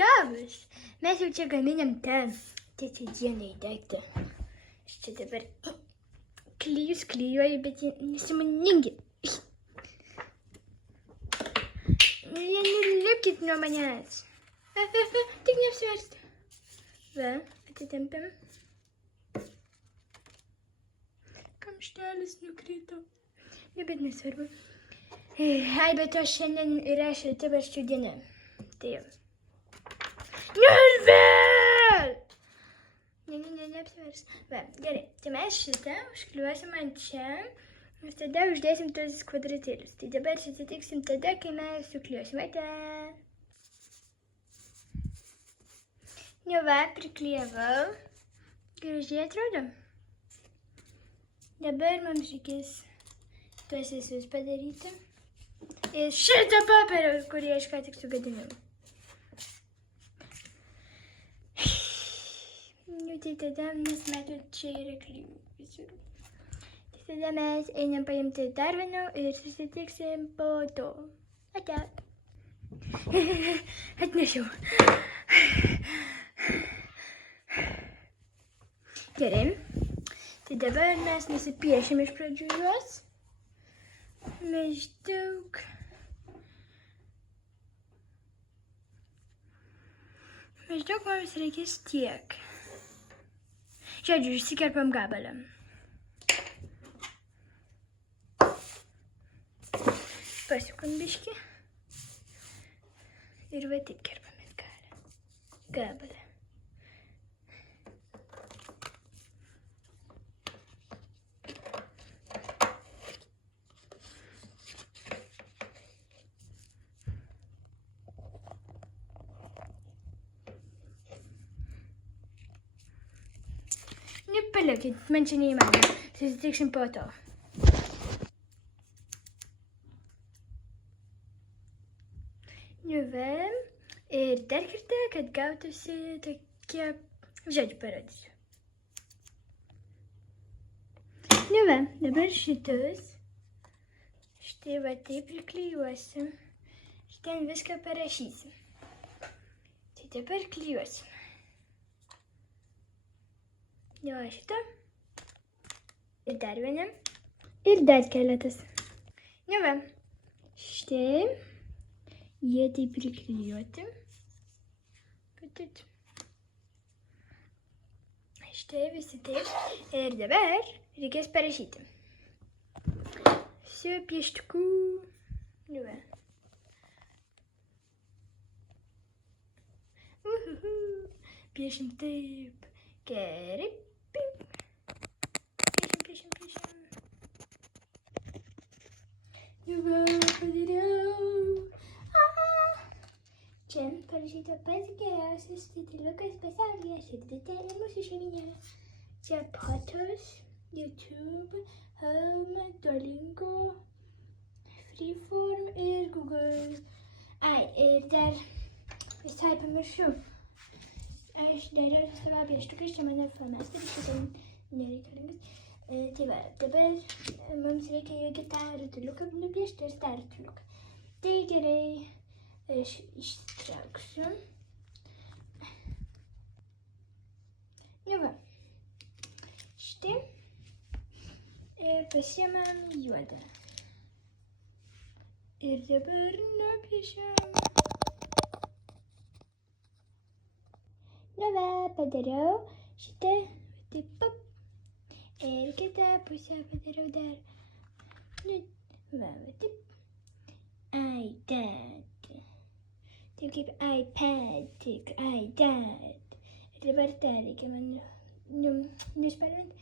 labas. Mes jau čia gaminam ten dienai daiktą. Aš čia dabar klijus klijuoju, bet jie nesimoningi. Jie nulipkit nuo manęs. Tik neapsiversti. Va, atitempiam. Kamštelis nukrito. Ne, bet nesvarbu. Ai, bet aš šiandien yra šaltibarščių diena. Tai jau. Vėl! Ne, neapsivers. Va, gerai. Tai mes šitą užkliuosim ant čia. Ir tada uždėsim tuos kvadratėlius. Tai dabar susitiksim tada, kai mes sukliuosim. Ate. Nu va, priklijavau. Gražiai atrodo. Dabar mums reikės tuos visus padaryti. Ir šitą papirą, kurį aš ką tik sugadinau. Nu tai tada, nes matot, čia yra klijų visur. Tai tada mes einam paimti dar vieną ir susitiksim po to. Ate. Atnešiau. Gerai. Tai dabar mes nusipiešim iš pradžių juos. Maždaug mums reikės tiek. Žodžiu, išsikerpam gabalą. Pasukam biškį. Ir va taip kerpamės gabalą. Paliekit, man čia neįmanoma. Susitiksim po to. Nu va. Ir dar kartą, kad gautųsi tokie... Žodžiu, parodysiu. Nu va, dabar šitus. Štai va taip priklijuosim. Štai viską parašysim. Tai dabar klijuosim. Jo, šitą. Ir dar vieną. Ir dar keletas. Nu va. Štai. Jie taip priklijuoti. Patit. Štai visi taip. Ir dabar reikės parašyti. Su pieštuku. Nu va. Piešim taip. Gerai. Piešim. Nu va, padariau. Čia parašyta pats geriausias titiliukas pasaulyje, širdutėlė mūsų šeiminė. Čia Potos, YouTube, Home, Duolingo, Freeform ir Google. Ai, ir dar visai pamiršau. Aš dariau savo pieštuką, čia mano flomasteris, šitai nereikalingas. Tai va, dabar mums reikia jo kitą rutuliuką nupiešti ir tą rutuliuką. Tai gerai, aš ištrauksiu. Nu va, štai. Ir pasiemam juodą. Ir dabar nupiešiam. Nu va, padariau šitą, taip pap. Ir kitą pusę padariau dar. Nu, va, taip. iDad. Taip kaip iPad, tik iDad. Ir dabar tą reikia man nuspalvinti.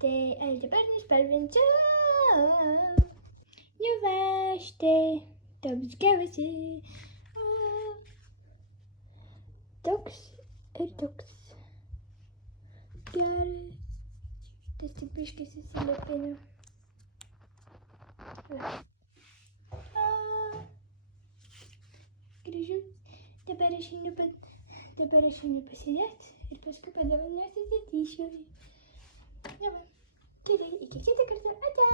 Tai aš dabar nuspalvinsiu. Nu va, štai. Toks gavosi. Toks. Ir toks. Geras. Tas tik biškis įsilėpino. Gražus. Dabar aš einu pasidėti ir paskui padovanosiu atsityšiu. Na va. Tai iki kitą kartą. Ate.